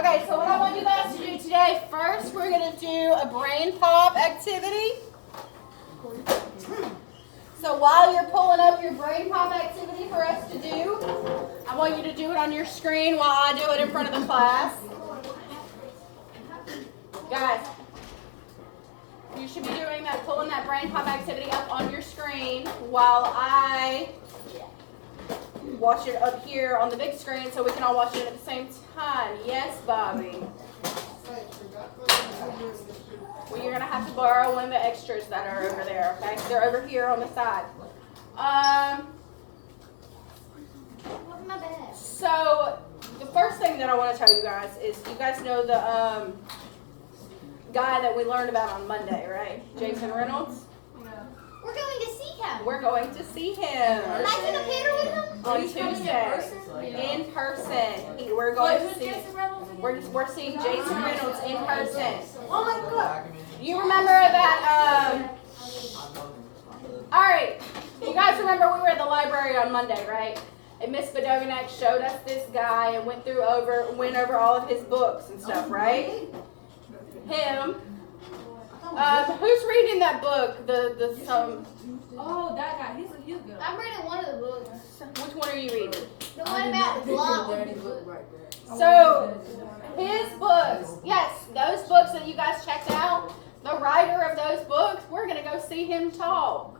Okay, so what I want you guys to do today, first we're going to do a brain pop activity. So while you're pulling up your brain pop activity for us to do, I want you to do it on your screen while I do it in front of the class. Guys, you should be doing that, pulling that brain pop activity up on your screen while I watch it up here on the big screen so we can all watch it at the same time. Yes, Bobby? Well, you're going to have to borrow one of the extras that are over there, okay? They're over here on the side. So, the first thing that I want to tell you guys is, you guys know the guy that we learned about on Monday, right? Jason Reynolds? We're going to see him. We're going to see him. Am I going to theater with him? On Tuesday. In person. We're going to see. We're seeing Jason Reynolds in person. Oh my God! You remember that? All right. You guys remember we were at the library on Monday, right? And Miss Bedoganek showed us this guy and went over all of his books and stuff, right? Him. Who's reading that book? Oh, that guy. He's good. I'm reading one of the books. Which one are you reading? The one about the glove. So, his books, yes, those books that you guys checked out, the writer of those books, we're going to go see him talk.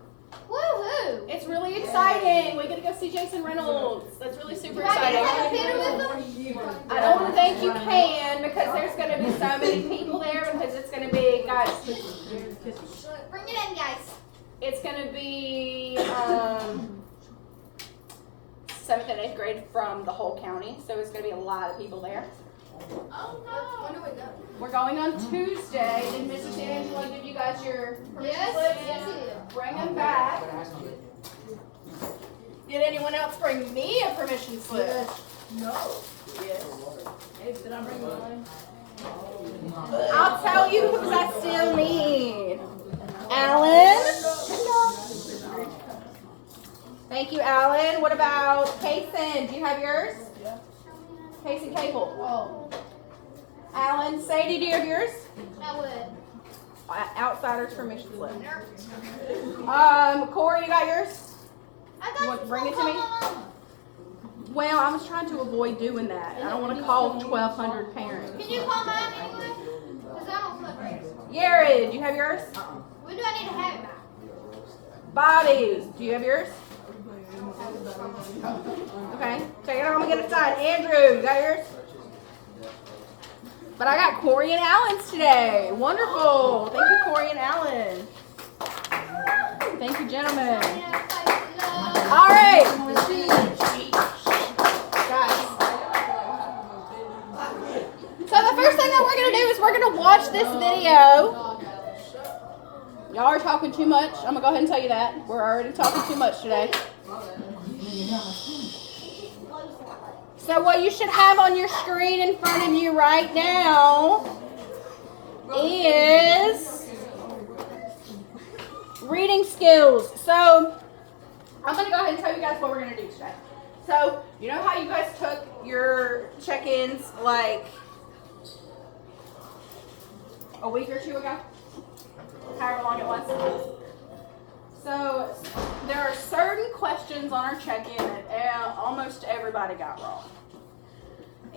Woohoo! It's really exciting. We get to go see Jason Reynolds. That's really super exciting. I don't want to think you can because there's going to be so many people there because it's going to be, guys, Bring it in, guys. it's going to be 7th and 8th grade from the whole county, so it's going to be a lot of people there. Oh no! When do we go? We're going on Tuesday. Did Mrs. Angela give you guys your permission Yes. slips? Yes, he did. Bring them back. Did anyone else bring me a permission slip? No. Yes. Hey, did I bring mine? I'll tell you who I still need. Alan. Thank you, Alan. What about Kason? Do you have yours? Yeah. Kason Cable. Oh. Alan, Sadie, do you have yours? I would. Outsider's permission slip. Corey, you got yours? I thought Want- you bring were it to me? calling my mama. Well, I was trying to avoid doing that. I don't want to call 1,200 parents. Can you call mine anyway? Because I don't flip right. Yared, do you have yours? When do I need to have it? Bobby, do you have yours? Okay, take it home and get it signed. Andrew, you got yours? But I got Corey and Alan's today. Wonderful. Thank you, Corey and Alan. Thank you, gentlemen. All right. Guys. So the first thing that we're going to do is we're going to watch this video. Y'all are talking too much. I'm going to go ahead and tell you that. We're already talking too much today. So what you should have on your screen in front of you right now is reading skills. So I'm going to go ahead and tell you guys what we're going to do today. So you know how you guys took your check-ins like a week or two ago? However long it was. So there are certain questions on our check-in that almost everybody got wrong.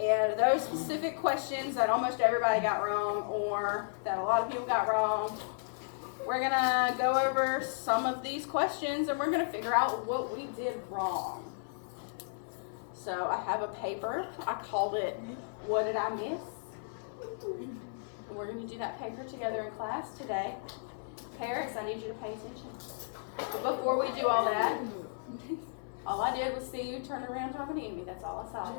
And those specific questions that almost everybody got wrong or that a lot of people got wrong, we're going to go over some of these questions and we're going to figure out what we did wrong. So I have a paper. I called it, What Did I Miss? And we're going to do that paper together in class today. Parents, I need you to pay attention. But before we do all that, all I did was see you turn around talking to me. That's all I saw.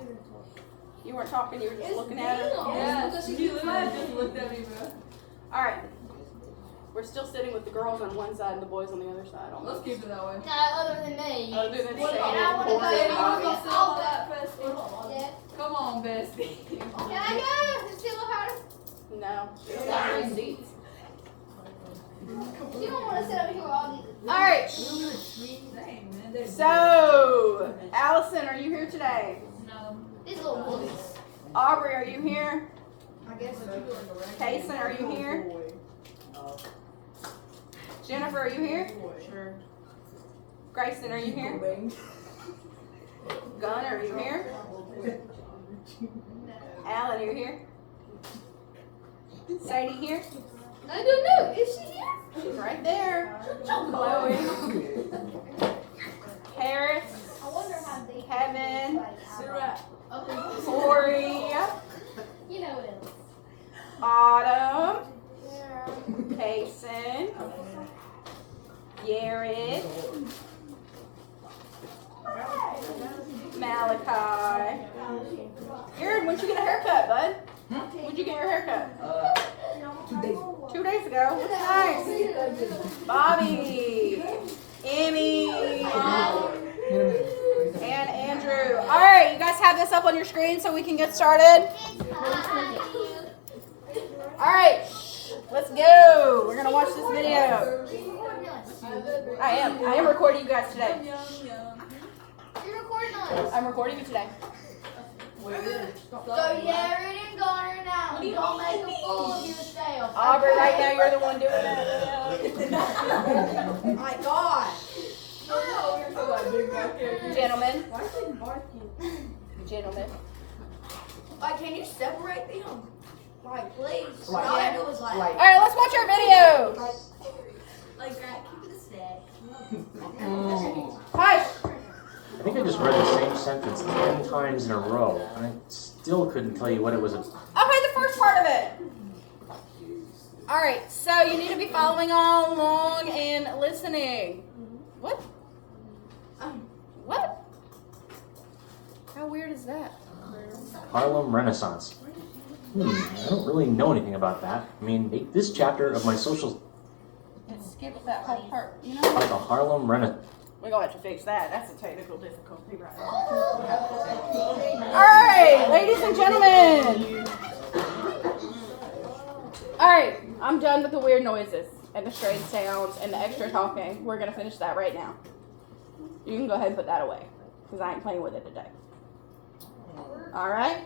You weren't talking, you were just looking at her. Yeah, she just looked at me, bro. All right. We're still sitting with the girls on one side and the boys on the other side. Let's keep it that way. No, other than me. Other than Well, Sadie, I wanna go- Corey, and I wanna Bobby. go all that, bestie. Yeah. Come on, bestie. Can I go? Is it a little harder? No, it's not really seats. You don't want to sit over here with all these. All right. So, Allison, are you here today? These little boys. Aubrey, are you here? I guess Kason, are you here? Jennifer, are you here? Sure. Grayson, are you here? Gunn, are you here? Alan, are you here? Sadie here? I don't know. Is she here? She's right there. Chloe. Harris. I wonder how they. Kevin. Sarah. Corey. You know it. Autumn. Kason. Jared. Malachi. Jared, when'd you get a haircut, bud? When'd you get your haircut? 2 days ago. That's nice. Bobby. Emmy. And Andrew. All right, you guys have this up on your screen so we can get started. All right, let's go. We're gonna watch this video. I am recording you guys today. You're recording us. I'm recording you today. So Jared and Gunner now. Don't make a fool of yourself. Aubrey, right now you're the one doing that. Oh my God. Gentlemen. Gentlemen. Like, can you separate them? Like, please. Like- All I do is like. All right, let's watch our video. Like, keep it a stack. Hush. I think I just read the same sentence 10 times in a row, and I still couldn't tell you what it was. Okay, the first part of it. All right, so you need to be following along and listening. What? What? How weird is that? Harlem Renaissance. I don't really know anything about that. I mean, this chapter of my social It skipped that whole part, you know? about the Harlem Renaissance. We're gonna have to fix that. That's a technical difficulty right there. All right, ladies and gentlemen. All right, I'm done with the weird noises and the strange sounds and the extra talking. We're gonna finish that right now. You can go ahead and put that away because I ain't playing with it today. All right.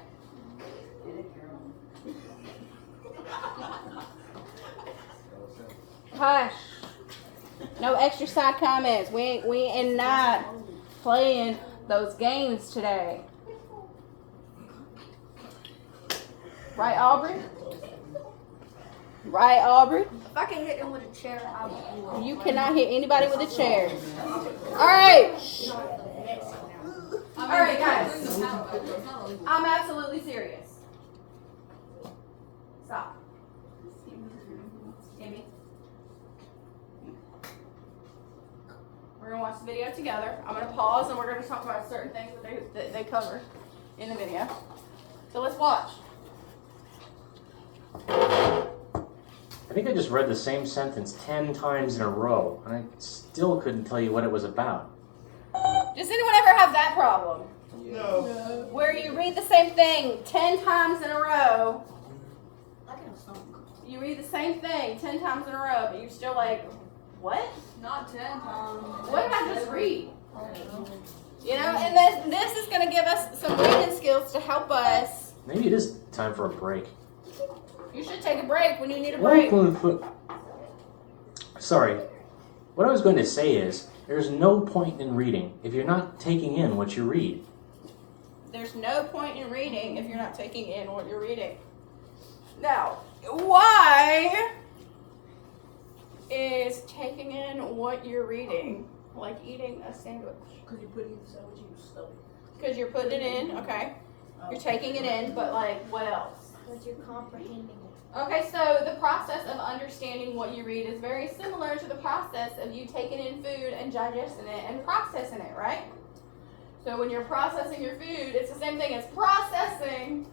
Hush. No extra side comments. We ain't not playing those games today. Right, Aubrey? Right, Aubrey? If I can hit him with a chair, I will. You cannot hit anybody with a chair. All right. All right, guys. I'm absolutely serious. Stop. Emmy. We're gonna watch the video together. I'm gonna pause and we're gonna talk about certain things that they cover in the video. So let's watch. I think I just read the same sentence 10 times in a row, and I still couldn't tell you what it was about. Does anyone ever have that problem? No. Where you read the same thing 10 times in a row. You read the same thing 10 times in a row, but you're still like, what? Not 10 times. What did I just read? You know, and then this is going to give us some reading skills to help us. Maybe it is time for a break. You should take a break when you need a break. Sorry. What I was going to say is, there's no point in reading if you're not taking in what you read. There's no point in reading if you're not taking in what you're reading. Now, why is taking in what you're reading like eating a sandwich? Because you put it in the sandwich and you stuff it. Because you're putting it in, okay. You're taking it in, but like, what else? Because you're comprehending it. Okay, so the process of understanding what you read is very similar to the process of you taking in food and digesting it and processing it, right? So when you're processing your food, it's the same thing as processing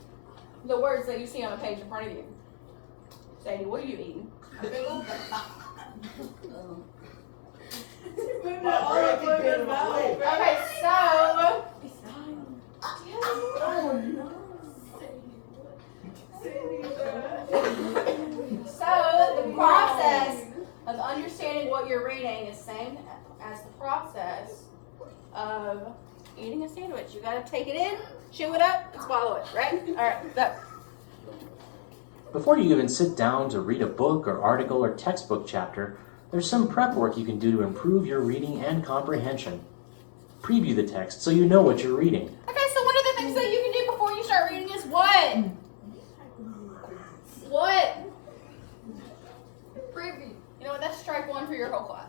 the words that you see on the page in front of you. Sadie, what are you eating? Okay, so the process of understanding what you're reading is same as the process of eating a sandwich. You gotta take it in, Chew it up and swallow it, right? All right, go. Before you even sit down to read a book or article or textbook chapter, there's some prep work you can do to improve your reading and comprehension. Preview the text so you know what you're reading. Okay, so one of the things that you can do before you start reading is what? What? Preview. You know what? That's strike one for your whole class.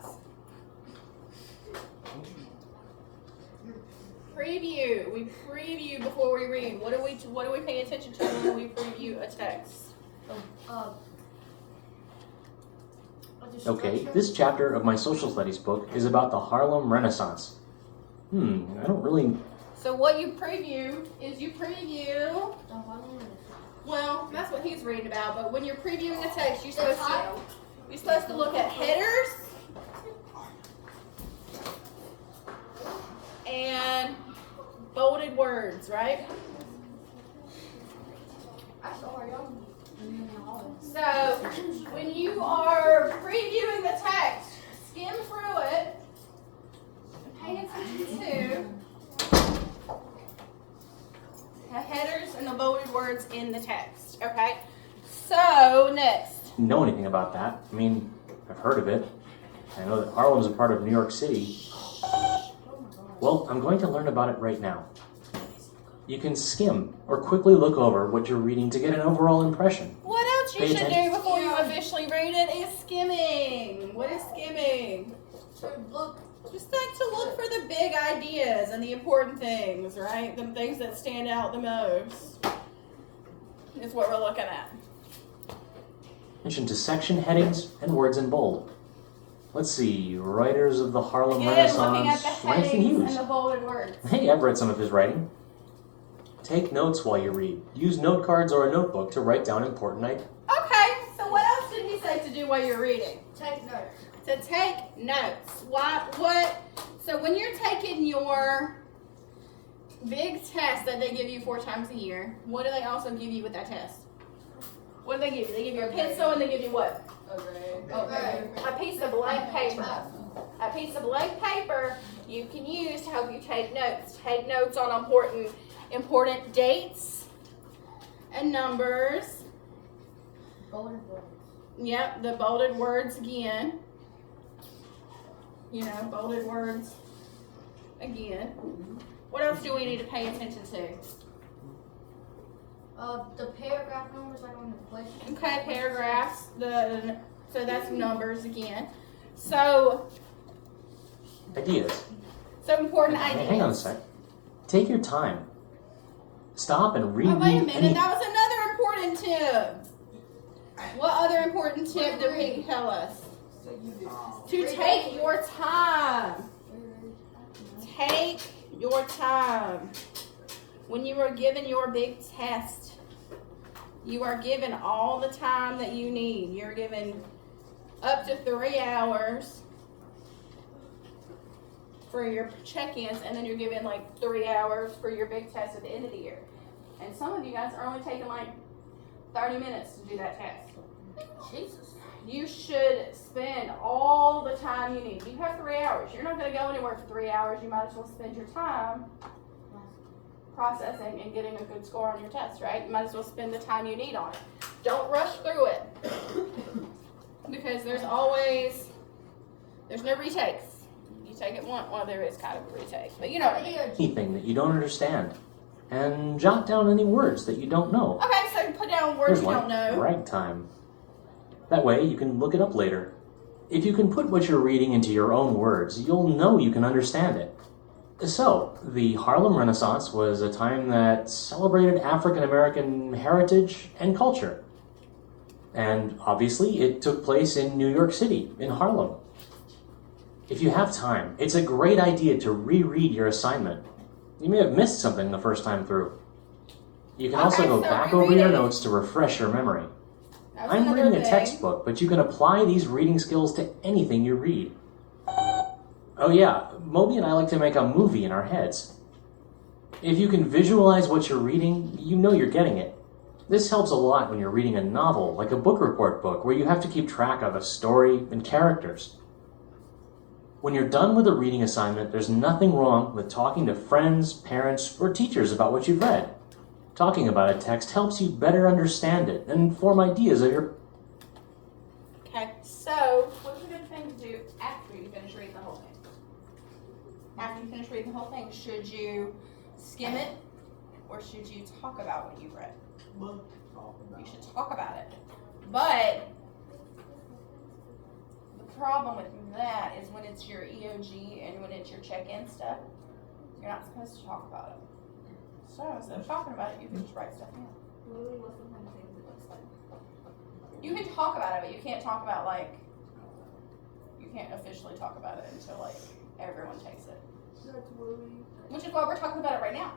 Preview. We preview before we read. What do we pay attention to when we preview a text? Okay, this chapter of my social studies book is about the Harlem Renaissance. I don't really... So what you preview is you preview... Well, that's what he's reading about, but when you're previewing a text, you're supposed to look at headers and bolded words, right? So when you are previewing the text, skim through it and pay attention to the headers and the bolded words in the text, okay? So next. know anything about that. I mean, I've heard of it. I know that Harlem's a part of New York City. Well, I'm going to learn about it right now. You can skim or quickly look over what you're reading to get an overall impression. What else you should do before you officially read it is skimming. What is skimming? Just like to look for the big ideas and the important things, right? The things that stand out the most is what we're looking at. Attention to section headings and words in bold. Let's see, writers of the Harlem Again, Renaissance, looking at the Langston headings Hughes. and the bolded words. Hey, I've read some of his writing. Take notes while you read. Use note cards or a notebook to write down important items. Okay, so what else did he say to do while you're reading? Take notes. To take notes. What? So when you're taking your big test that they give you 4 times a year, what do they also give you with that test? What do they give you? They give you a pencil and they give you what? Okay. A piece of blank paper. A piece of blank paper you can use to help you take notes. Take notes on important dates and numbers. Bolded words. Yep, the bolded words again. You know, bolded words again. What else do we need to pay attention to? The paragraph numbers like on the question. Okay, paragraphs. So that's numbers again. So Ideas. important ideas. Hang on a sec. Take your time. Stop and reread. Oh, wait a minute. That was another important tip. What other important tip did he tell us? To take your time. Take your time. When you are given your big test, you are given all the time that you need. You're given up to 3 hours for your check-ins, and then you're given like 3 hours for your big test at the end of the year. And some of you guys are only taking like 30 minutes to do that test. Jesus. You should spend all the time you need. You have 3 hours. You're not going to go anywhere for 3 hours. You might as well spend your time processing and getting a good score on your test, right? You might as well spend the time you need on it. Don't rush through it. Because there's no retakes. You take it once, well, there is kind of a retake, but you know what I mean. Anything that you don't understand. And jot down any words that you don't know. Okay, so put down words Here's you one. don't know. Ragtime. That way you can look it up later. If you can put what you're reading into your own words, you'll know you can understand it. So, the Harlem Renaissance was a time that celebrated African American heritage and culture. And obviously, it took place in New York City, in Harlem. If you have time, it's a great idea to reread your assignment. You may have missed something the first time through. You can also go back over your notes to refresh your memory. I'm reading a textbook, but you can apply these reading skills to anything you read. Oh yeah, Moby and I like to make a movie in our heads. If you can visualize what you're reading, you know you're getting it. This helps a lot when you're reading a novel, like a book report book, where you have to keep track of a story and characters. When you're done with a reading assignment, there's nothing wrong with talking to friends, parents, or teachers about what you've read. Talking about a text helps you better understand it and form ideas of your... Okay, so what's a good thing to do after you finish reading the whole thing? After you finish reading the whole thing, should you skim it or should you talk about what you've read? You should talk about it. But the problem with that is when it's your EOG and when it's your check-in stuff, you're not supposed to talk about it. So instead of talking about it, you can just write stuff in. You can talk about it, but you can't talk about you can't officially talk about it until everyone takes it. Which is why we're talking about it right now.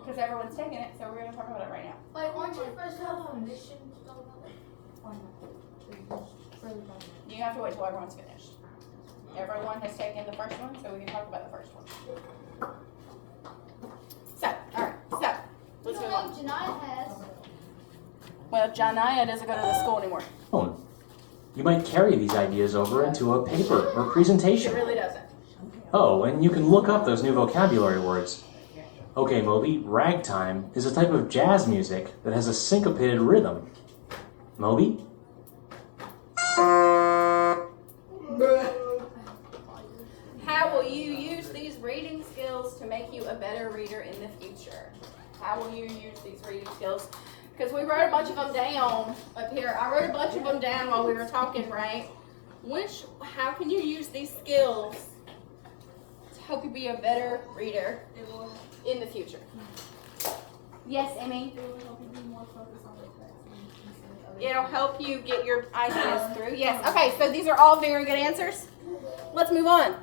Because everyone's taking it, so we're going to talk about it right now. Aren't you supposed to have permission to talk about it? You have to wait till everyone's finished. Everyone has taken the first one, so we can talk about the first one. So, alright, let's move on. Janiyah has. Well, Janiyah doesn't go to the school anymore. You might carry these ideas over into a paper or It presentation. really doesn't. Oh, and you can look up those new vocabulary words. Okay, Moby, ragtime is a type of jazz music that has a syncopated rhythm. Moby? How will you use these reading skills to make you a better reader in the future? How will you use these reading skills? Because we wrote a bunch of them down up here. I wrote a bunch of them down while we were talking, right? How can you use these skills to help you be a better reader in the future? Yes, Emmy? It'll help you get your ideas through. Yes. Okay, so these are all very good answers. Let's move on.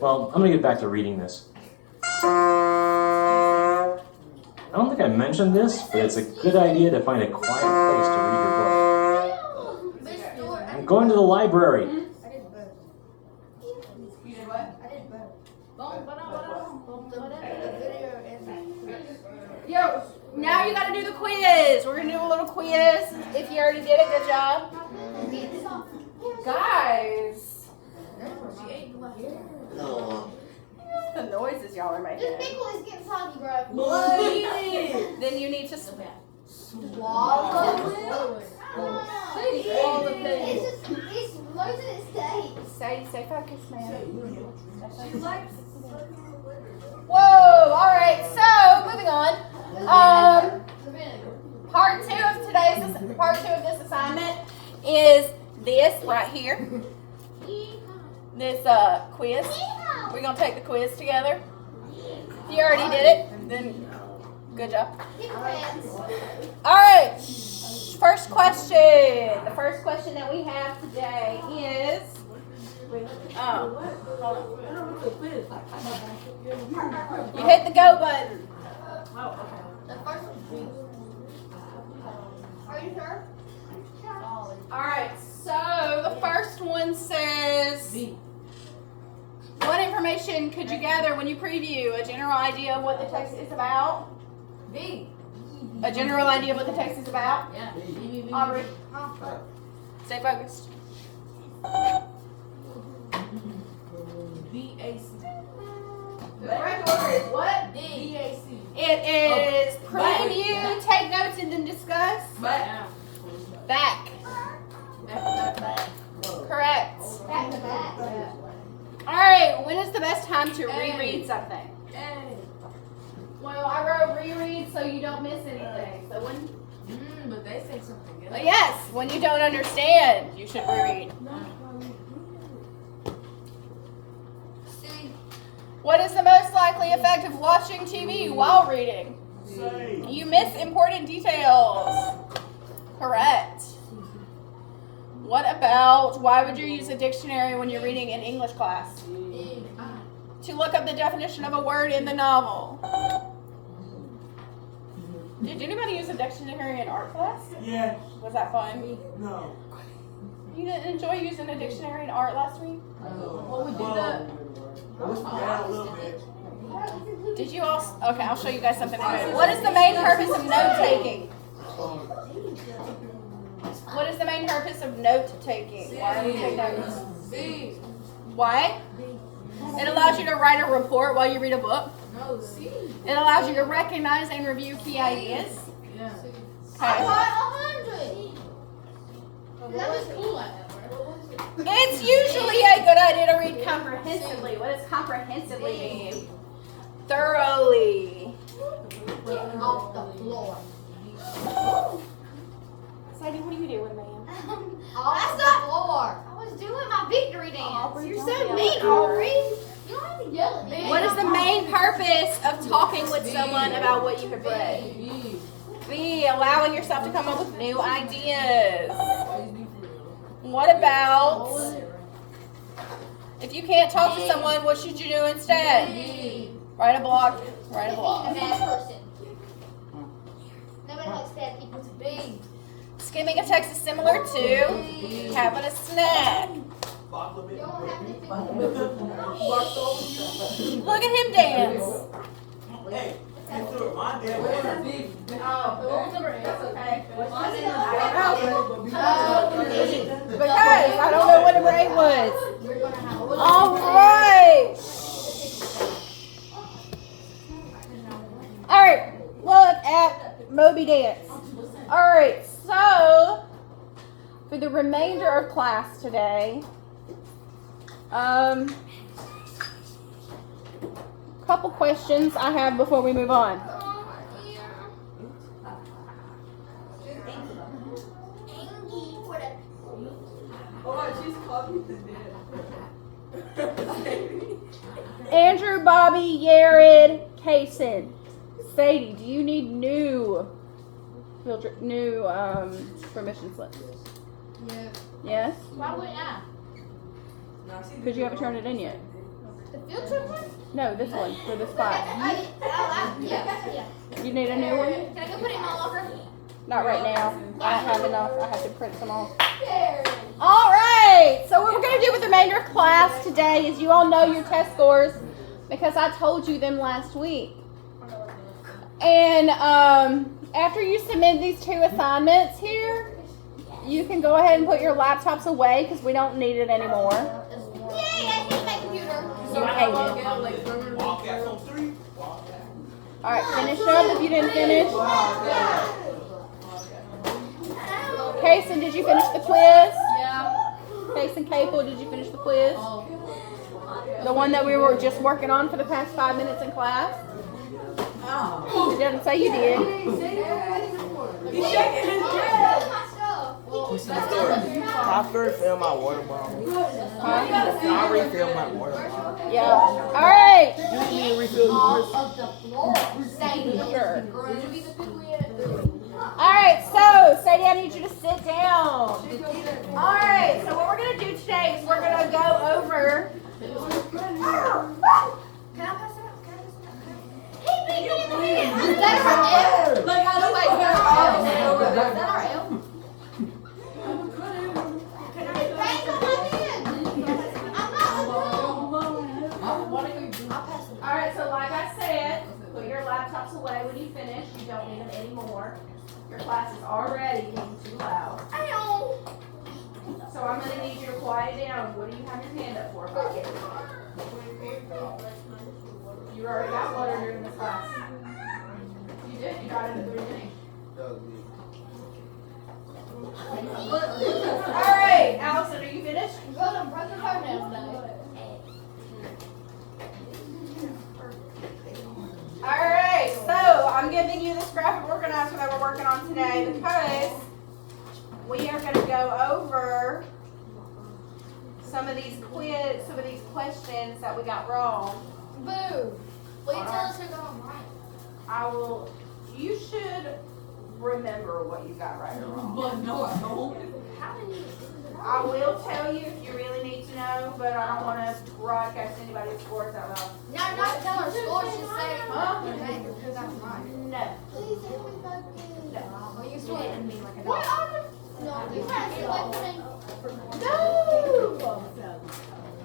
Well, I'm going to get back to reading this. I don't think I mentioned this, but it's a good idea to find a quiet place to read your book. I'm going to the library. I did both. You did what? I did both. The video and Yo, now you gotta do the quiz. We're gonna do a little quiz. If you already did it, good job. Guys, the noises y'all are making. This big one is getting soggy, bro. Then you need to Swallow it. Swallow the pig. It's losing its taste. Stay focused, man. Whoa, alright, so moving on. Part two of this assignment is this right here. This quiz. We're gonna take the quiz together. If you already did it, then good job. Alright, first question. The first question that we have today is hold on. You hit the go button. The first one. Are you sure? Alright, so the first one says, what information could you gather when you preview? A general idea of what the text is about? B. A general idea of what the text is about? Yeah. Aubrey, stay focused. B-A-C. The correct order is what? B-A-C. It is preview, take notes, and then discuss. Back. Correct. Back to back. Alright, when is the best time to reread something? Well, I wrote reread so you don't miss anything. So when? But they say something else. Yes, when you don't understand, you should reread. See, What is the most likely effect of watching TV while reading? You miss important details. Correct. What about, why would you use a dictionary when you're reading in English class? To look up the definition of a word in the novel. Did anybody use a dictionary in art class? Yeah, Was that fun? no. You didn't enjoy using a dictionary in art last week? Well, we did that. Yeah, a little bit. Did you all? Okay, I'll show you guys something. What is the main purpose of note taking? What is the main purpose of note taking? Why do we take notes? B. What? It allows you to write a report while you read a book. No, C. It allows you to recognize and review key ideas. Yeah. I Okay. got 100. That was cool at that, It's usually a good idea to read comprehensively. What does comprehensively mean? Thoroughly. Get off the floor. Sadie, what are you doing, ma'am? That's the floor. I was doing my victory dance. You're so mean, Aubrey. You don't have to yell at me. What is the main purpose of talking with someone about what you have read? B. B, allowing yourself to come up with new ideas. What about if you can't talk to someone, what should you do instead? Write a blog. Write a Being a blog. bad person. Nobody likes bad people. B. Skimming a text is similar to having a snack. You don't have to Look at him dance. Hey, you threw it. My dad was Because I don't know what number 8 was. All right. All right. Look at Moby Dance. All right. So for the remainder of class today, couple questions I have before we move on. Andrew, Bobby, Yared, Kaysen, Sadie, do you need new permission slips? Yeah. Yes? Why wouldn't I? Because you haven't turned it in yet. The field trip one? No, this one for this class. Yeah. You need a new one? Can I go put it in my locker? Not right now. I don't have enough. I have to print some off. All right. So what we're going to do with the remainder of class today is you all know your test scores because I told you them last week. And after you submit these 2 assignments here, you can go ahead and put your laptops away because we don't need it anymore. Yay, I hate my computer. You hate it. walk out on 3. All right, finish up if you didn't finish. Kaysen, did you finish the quiz? Yeah. Kaysen Capel, did you finish the quiz? The one that we were just working on for the past 5 minutes in class? It doesn't say you did. I refilled my water bottle. I refilled my water bottle. Yeah. All right. You need to refill yours. Of the floor. Sure. All right, so Sadie, I need you to sit down. All right, so what we're going to do today is we're going to go over. Can I pass it out? Hey, big man. Is that our L? Like, I don't like her. Is that our L? Can I pass it on in? I'm not alone. I'll pass it. All right, so like I said, put your laptops away when you finish. You don't need them anymore. Your class is already being too loud. Ow. So I'm going to need you to quiet down. What do you have your hand up for? Bucket? You already got water during this class. You did. You got it at the beginning. All right, Allison, are you finished? Good, I'm broken her nails though. All right, so I'm giving you this graphic organizer that we're working on today because we are going to go over some of these questions that we got wrong. Boo. Will you tell us who got them right? I will. You should remember what you got right or wrong. But no, I don't. How many? I will tell you if you really need to know, but I don't want to broadcast anybody's scores out loud. No, not tell our scores, just say Huh? your name, who got them right. No. Please help me back in. No. Well, you're sweating me like a What dog. are the? No, you can't do like putting. No.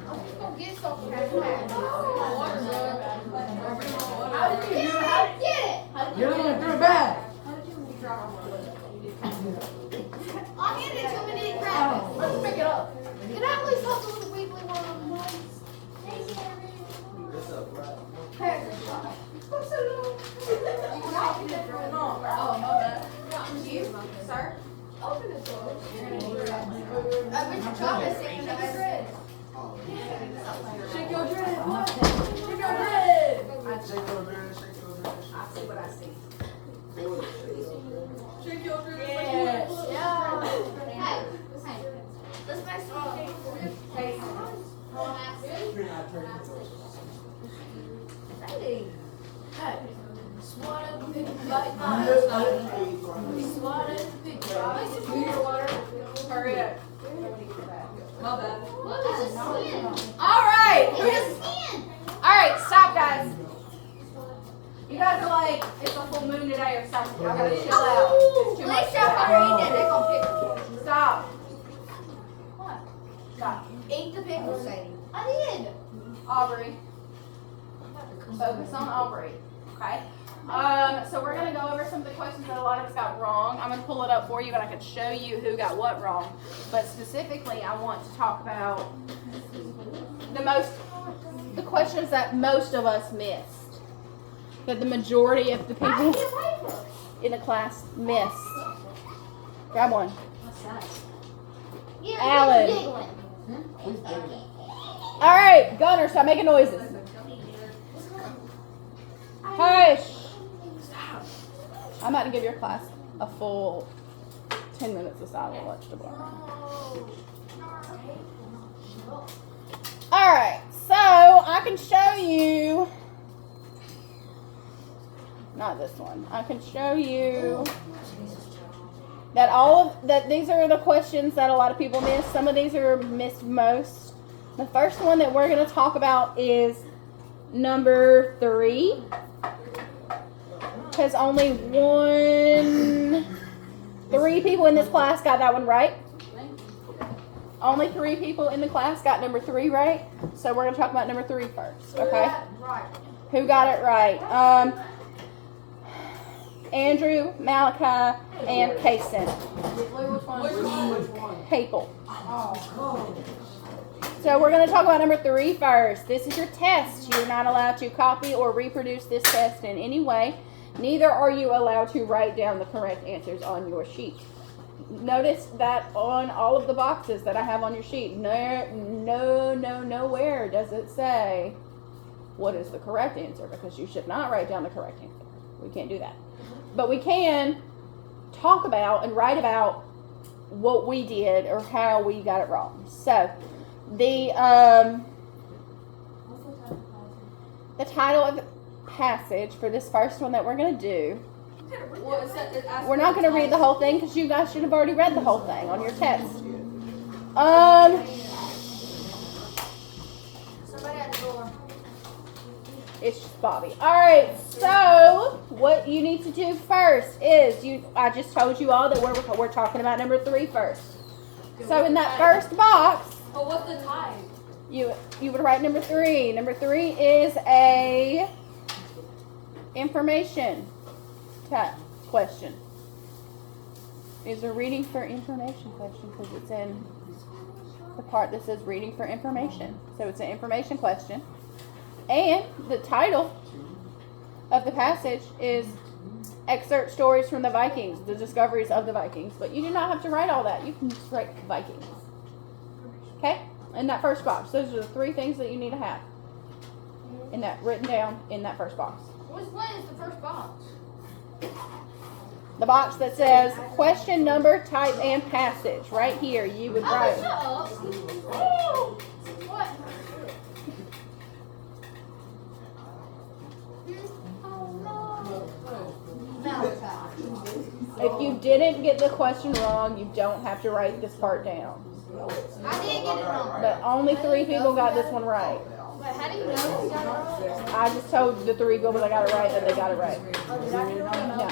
I'm just gonna get something. Water, How did you? How did Get it! You're gonna do it bad. I'll hand it to him and then grab it. Let's pick it up. Can I at least help him with the weed Shake your finger. Yes. Yeah. Hey, let's make some. Hey. Swat up the picture. Swat up the picture. Hurry up. My bad. Look, it's a skin. All right. It's a skin. All right, stop, guys. You guys are like, it's a full moon today or something. Y'all gotta chill out. It's too At much. least y'all already did. They're gonna pick. Stop. What? Stop. Eat the pickle, Sadie. I did. Aubrey. Focus on Aubrey. Okay. So we're gonna go over some of the questions that a lot of us got wrong. I'm gonna pull it up for you, and I can show you who got what wrong. But specifically, I want to talk about the questions that most of us missed. That the majority of the people in the class missed. Grab one. Yeah, Alan. giggling. All right, Gunner, stop making noises. Hush. Stop. I'm about to give your class a full 10 minutes of silent lunch tomorrow. All right, so I can show you. Not this one. I can show you that these are the questions that a lot of people miss. Some of these are missed most. The first one that we're going to talk about is number 3. Because only 3 people in this class got that one right. Only 3 people in the class got number 3 right. So we're going to talk about number 3 first. Okay? Right. Who got it right? Andrew, Malachi, and Kaysen. Papel. So we're going to talk about number 3 first. This is your test. You're not allowed to copy or reproduce this test in any way. Neither are you allowed to write down the correct answers on your sheet. Notice that on all of the boxes that I have on your sheet, nowhere does it say what is the correct answer, because you should not write down the correct answer. We can't do that. But we can talk about and write about what we did or how we got it wrong. So, the title of the passage for this first one that we're going to do, we're not going to read the whole thing because you guys should have already read the whole thing on your test. Somebody at the door. It's just Bobby. All right, so what you need to do first is I just told you all that we're talking about number 3 first. So in that first box, Oh, what's the type? you would write number 3. Number 3 is a information type question. It's a reading for information question because it's in the part that says reading for information. So it's an information question. And the title of the passage is Excerpt Stories from the Vikings, the discoveries of the Vikings. But you do not have to write all that. You can just write Vikings. Okay? In that first box. Those are the 3 things that you need to have in that written down in that first box. Which one is the first box? The box that says question, number, type, and passage. Right here, you would write. Oh, shut up. What? Oh, no. Malachi. If you didn't get the question wrong, you don't have to write this part down. I did get it wrong. But only 3 people got this one right. But how do you know you got it wrong? I just told the 3 people that got it right that they got it right. Oh, did I get it wrong? No.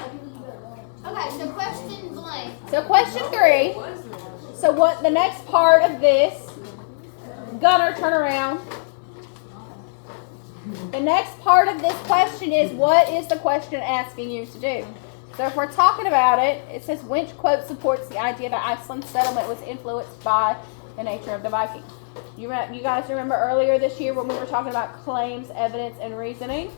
Okay, so question blank. So question 3. So what the next part of this, Gunner, turn around. The next part of this question is, what is the question asking you to do? So if we're talking about it, it says, which quote supports the idea that Iceland's settlement was influenced by the nature of the Vikings? You guys remember earlier this year when we were talking about claims, evidence, and reasoning?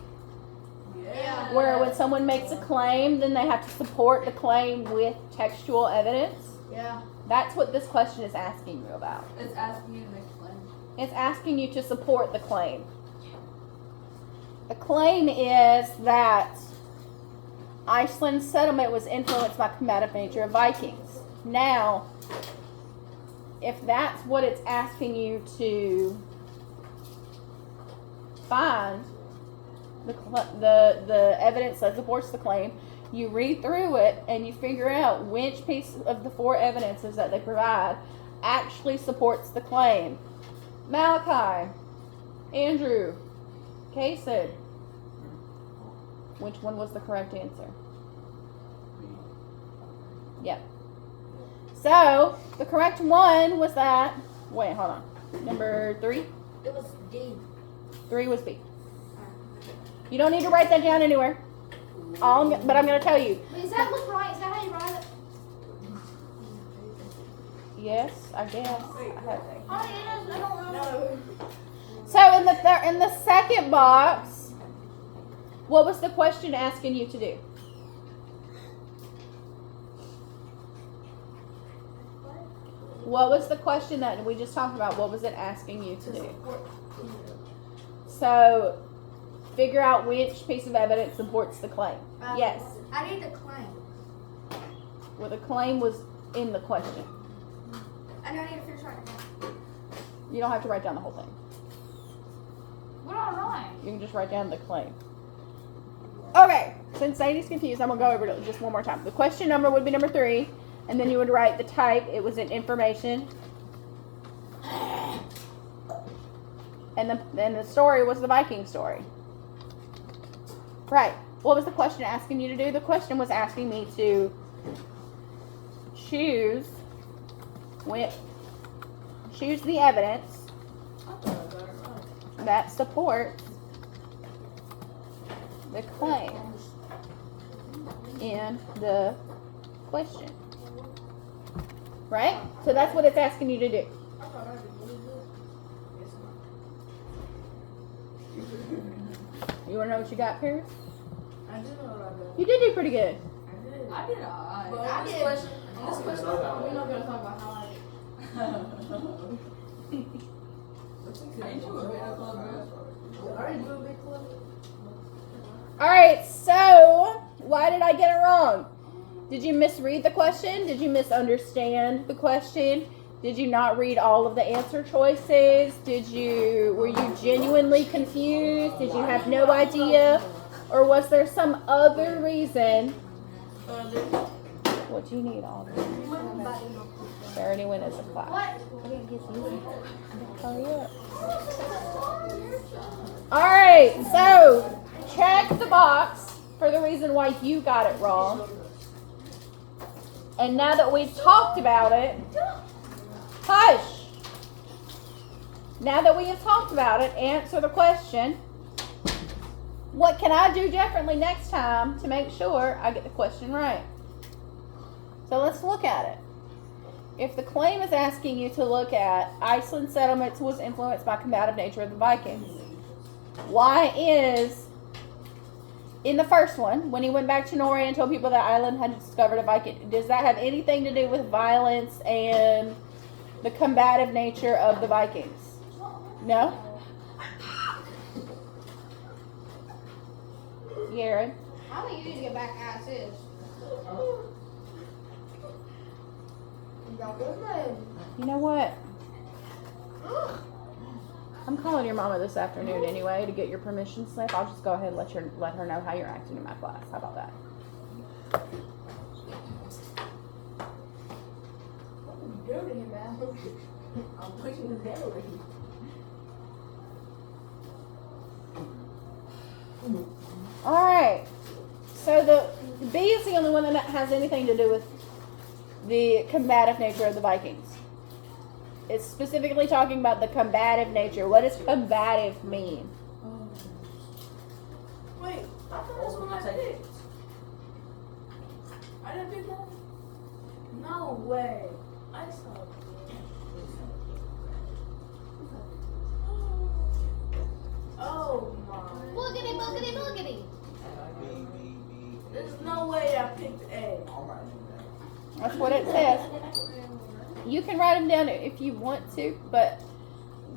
Yeah. Where when someone makes a claim, then they have to support the claim with textual evidence. Yeah. That's what this question is asking you about. It's asking you to make a claim. It's asking you to support the claim. The claim is that Iceland's settlement was influenced by combative nature of Vikings. Now, if that's what it's asking you to find, the evidence that supports the claim, you read through it and you figure out which piece of the 4 evidences that they provide actually supports the claim. Malachi, Andrew, Kason, which one was the correct answer? Yep. So, the correct one was that, wait, hold on. Number 3? It was D. 3 was B. You don't need to write that down anywhere. But I'm going to tell you. Wait, does that look right? Is that how you write it? Yes, I guess. Oh, yeah, I don't know. So in the second box, what was the question asking you to do? What was the question that we just talked about? What was it asking you to do? So, figure out which piece of evidence supports the claim. Yes. I need the claim. Well, the claim was in the question. I know I need to finish writing it down. You don't have to write down the whole thing. What do I write? You can just write down the claim. Okay, since Sadie's confused, I'm going to go over it just one more time. The question number would be number 3, and then you would write the type. It was in information. And the story was the Viking story. Right. What was the question asking you to do? The question was asking me to choose the evidence that supports the claim in the question. Right? So that's what it's asking you to do. You want to know what you got, Paris? I do know what I got. You did do pretty good. I did alright. But On I this did. question, we're not gonna talk about how I did. Ain't you a big club, bro? Are you a big club? Alright, so why did I get it wrong? Did you misread the question? Did you misunderstand the question? Did you not read all of the answer choices? Were you genuinely confused? Did you have no idea? Or was there some other reason? What do you need all this? They already went as a class. What? Hurry up. Alright, so check the box for the reason why you got it wrong. And now that we've talked about it, hush! Now that we have talked about it, answer the question. What can I do differently next time to make sure I get the question right? So let's look at it. If the claim is asking you to look at Iceland settlements was influenced by combative nature of the Vikings, why is, in the first one, when he went back to Norway and told people that Iceland had discovered a Viking, does that have anything to do with violence and the combative nature of the Vikings? No? Yaron? How many you need to get back as is? You know what? I'm calling your mama this afternoon anyway to get your permission slip. I'll just go ahead and let her know how you're acting in my class. How about that? I'm pushing the devil. Alright. So the B is the only one that has anything to do with the combative nature of the Vikings. It's specifically talking about the combative nature. What does combative mean? Wait, I thought that's what I picked. I didn't pick that? No way. I saw it. Oh my. Boogity, boogity, boogity. There's no way I picked A. That's what it says. You can write them down if you want to, but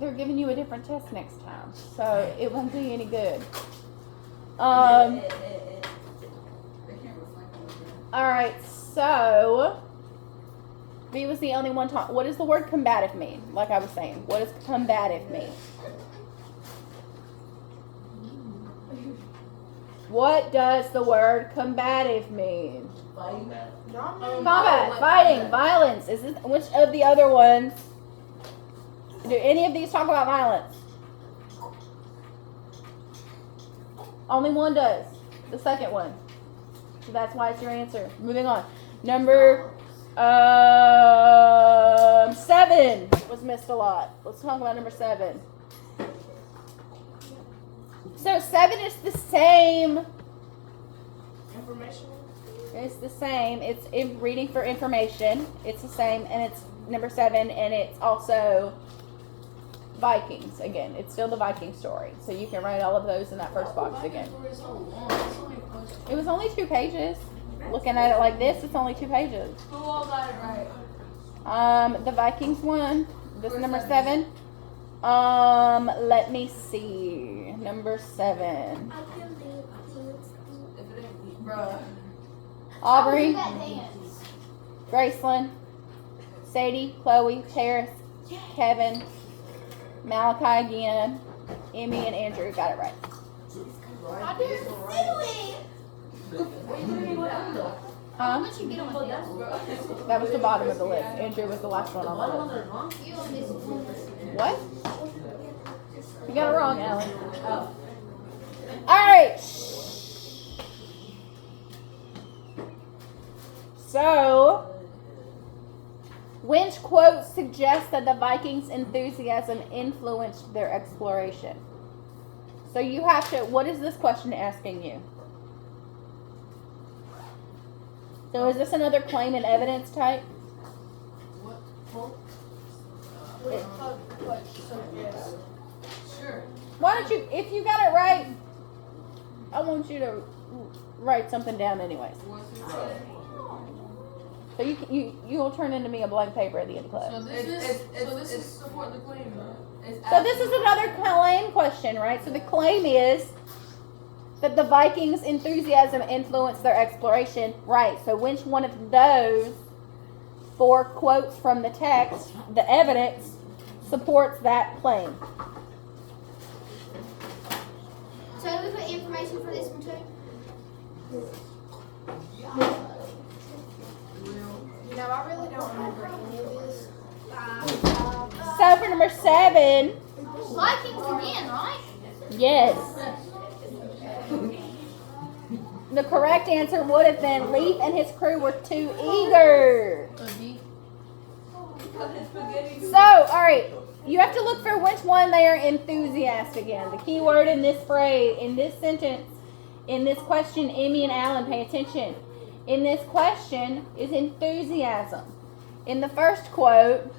they're giving you a different test next time, so it won't do you any good. So, B was the only one talking. What does the word combative mean? Like I was saying, what does combative mean? What does the word combative mean? Combat, fighting, violence. Is this which of the other ones? Do any of these talk about violence? Only one does. The second one. So that's why it's your answer. Moving on. Number 7 was missed a lot. Let's talk about number 7. So 7 is the same. Information. It's the same. It's in reading for information. It's the same, and it's number 7, and it's also Vikings again. It's still the Viking story. So you can write all of those in that first box again. It was only 2 pages. Looking at it like this, it's only 2 pages. Who all got it right? The Vikings one. This is number 7. Let me see. Number 7. Bruh. Aubrey, How was that dance? Graceland, Sadie, Chloe, Paris, Kevin, Malachi again, Emmy, and Andrew got it right. I didn't see it. Huh? How much you get on that? That was the bottom of the list. Andrew was the last one on the list. You on this one. What? You got it wrong, Alan. Alright. So, which quote suggests that the Vikings' enthusiasm influenced their exploration? So you have to, what is this question asking you? So is this another claim and evidence type? Sure. Why don't you, if you got it right, I want you to write something down anyways. So you'll turn into me a blank paper at the end of class. So this is support the claim. So this is another claim question, right? So the claim is that the Vikings' enthusiasm influenced their exploration, right? So which one of those 4 quotes from the text, the evidence, supports that claim? So do we put information for this one too? No, I really don't remember any of this. So for number 7, Vikings again, right? yes. The correct answer would have been Leif and his crew were too eager. So, alright, you have to look for which one they are enthusiastic in. The key word in this phrase, in this sentence, in this question, Emmy and Alan, pay attention. In this question is enthusiasm. In the first quote,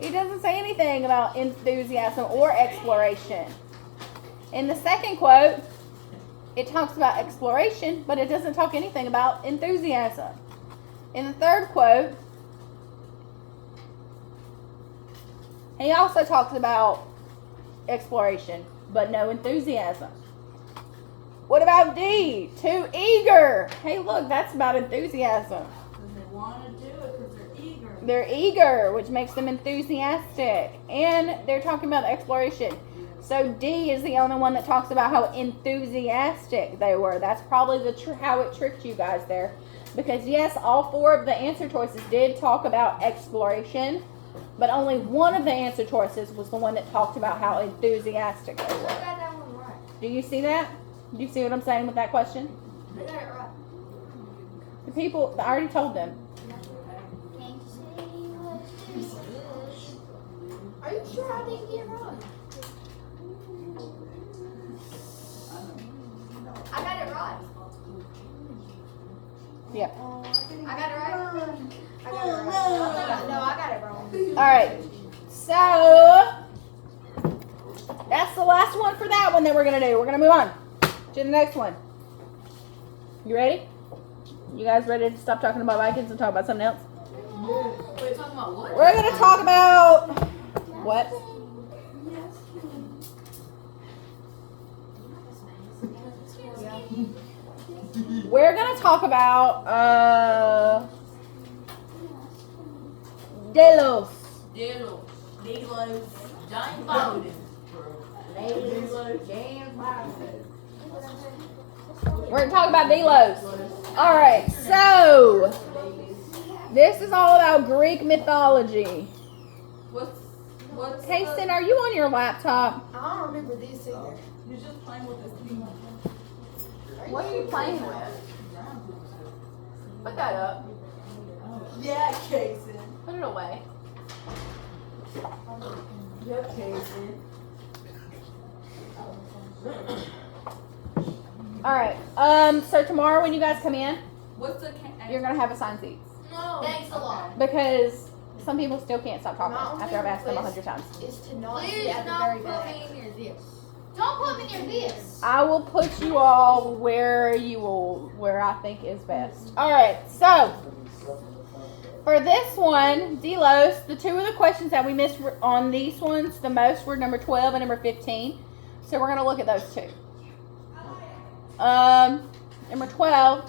it doesn't say anything about enthusiasm or exploration. In the second quote, it talks about exploration, but it doesn't talk anything about enthusiasm. In the third quote, he also talks about exploration, but no enthusiasm. What about D? Too eager. Hey, look, that's about enthusiasm. They want to do it because they're eager. They're eager, which makes them enthusiastic. And they're talking about exploration. So D is the only one that talks about how enthusiastic they were. That's probably how it tricked you guys there. Because yes, all 4 of the answer choices did talk about exploration, but only one of the answer choices was the one that talked about how enthusiastic they I were. got that one right. Do you see that? Do you see what I'm saying with that question? I got it right. The people, I already told them. Can't you say let's do this? Are you sure I didn't get it wrong? I got it right. Yeah. I got it right. I got it right. No, I got it wrong. Alright. So, that's the last one for that one that we're going to do. We're going to move on to the next one. You ready? You guys ready to stop talking about Vikings and talk about something else? Wait, talking about what? We're going to talk about what? We're going to talk about Delos. Delos. Delos. Johnny Bowden. We're going to talk about Delos. All right, so this is all about Greek mythology. What's Kason, are you on your laptop? I don't remember these either. You're just playing with this thing. What are you playing with? Put that up. Yeah, Kason. Put it away. Yep, Kason. All right. So tomorrow when you guys come in, What's the you're going to have assigned seats. No. Thanks a lot. Because some people still can't stop talking My after I've asked them only 100 times. Is to not sit at the very back. Don't put me near this. I will put you all where I think is best. All right, so for this one, Delos, the two of the questions that we missed on these ones the most were number 12 and number 15. So we're going to look at those two. Number 12,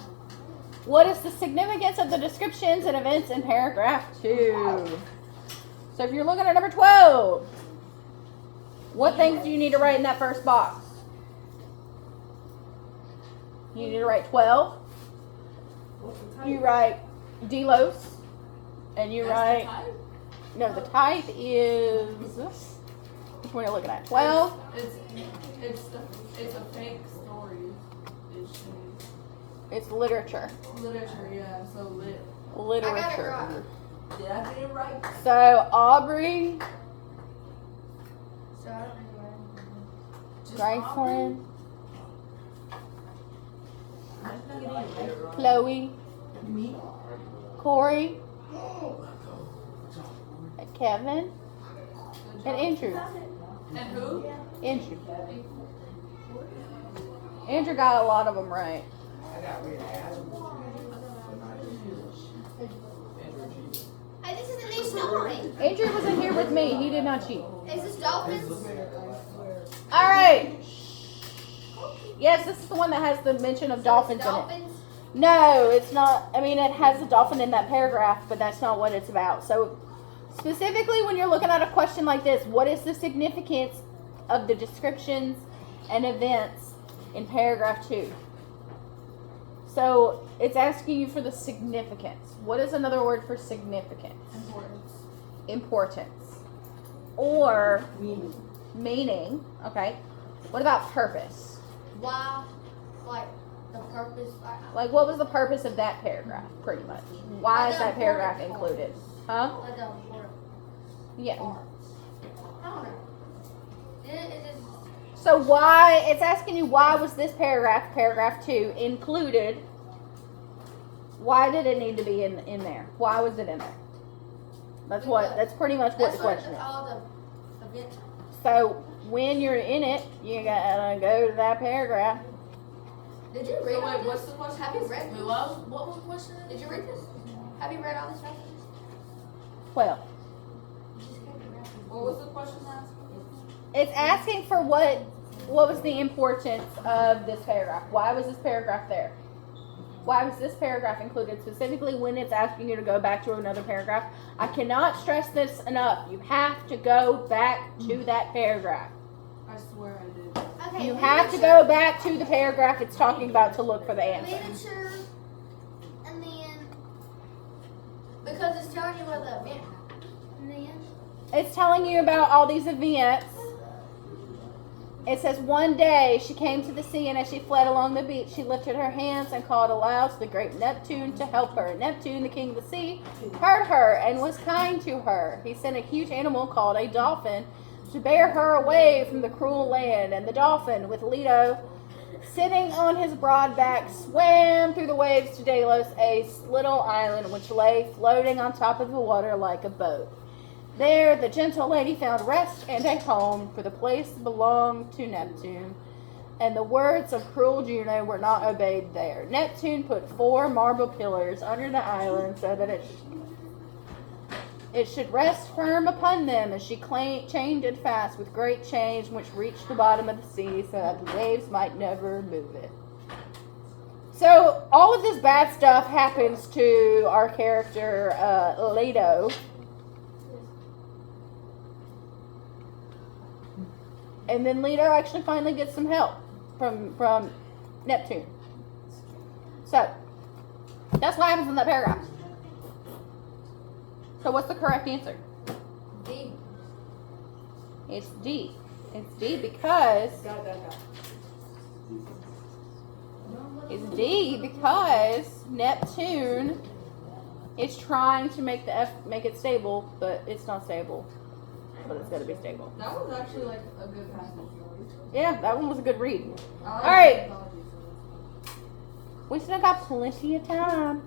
what is the significance of the descriptions and events in paragraph 2? So if you're looking at number 12, what things do you need to write in that first box? You need to write 12. You write Delos. And you write, no, the type is, which one are you looking at? 12? It's a fake story. It's literature. Literature, yeah, so Literature. I got it right. Did I get it right? So Aubrey, So I don't know. Just Graceland, Aubrey? Chloe, Me? Corey, Kevin, and Andrew. And who? Andrew. Andrew got a lot of them right. Hey, this is a new story. Andrew was in here with me. He did not cheat. Is this dolphins? All right. Yes, this is the one that has the mention of dolphins in it. Dolphins? No, it's not. I mean, it has a dolphin in that paragraph, but that's not what it's about. So, specifically, when you're looking at a question like this, what is the significance of the descriptions and events in paragraph 2? So, it's asking you for the significance. What is another word for significance? Importance. Or meaning. Okay. What about purpose? Why? Like, the purpose? Like, what was the purpose of that paragraph, pretty much? Why is that paragraph included? Huh? Like the important Yeah. parts. I don't know. It is. So why, it's asking you why was this paragraph 2, included? Why did it need to be in there? Why was it in there? That's pretty much what the question is. All the events. So when you're in it, you gotta go to that paragraph. Did you read So all wait, this? what's the question? Have you read this? What was the question? Did you read this? Have you read all this passages? 12. What was the question asked? It's asking for what was the importance of this paragraph? Why was this paragraph there? Why was this paragraph included specifically when it's asking you to go back to another paragraph? I cannot stress this enough. You have to go back to that paragraph. I swear I did. Okay. You have to go back to the paragraph it's talking about to look for the answer. Literature, and then because it's telling you what the event, and then It's telling you about all these events. It says, one day she came to the sea, and as she fled along the beach, she lifted her hands and called aloud to the great Neptune to help her. Neptune, the king of the sea, heard her and was kind to her. He sent a huge animal called a dolphin to bear her away from the cruel land, and the dolphin, with Leto sitting on his broad back, swam through the waves to Delos, a little island which lay floating on top of the water like a boat. There, the gentle lady found rest and a home, for the place belonged to Neptune, and the words of cruel Juno were not obeyed there. Neptune put 4 marble pillars under the island so that it should rest firm upon them, as she chained it fast with great chains which reached the bottom of the sea, so that the waves might never move it. So, all of this bad stuff happens to our character, Leto. And then Leto actually finally gets some help from Neptune. So, that's what happens in that paragraph. So what's the correct answer? D. It's D. It's D because it's D because Neptune is trying to make it stable, but it's not stable. But it's gotta be stable. That was actually like a good passage. Yeah, that one was a good read. All right. We still got plenty of time.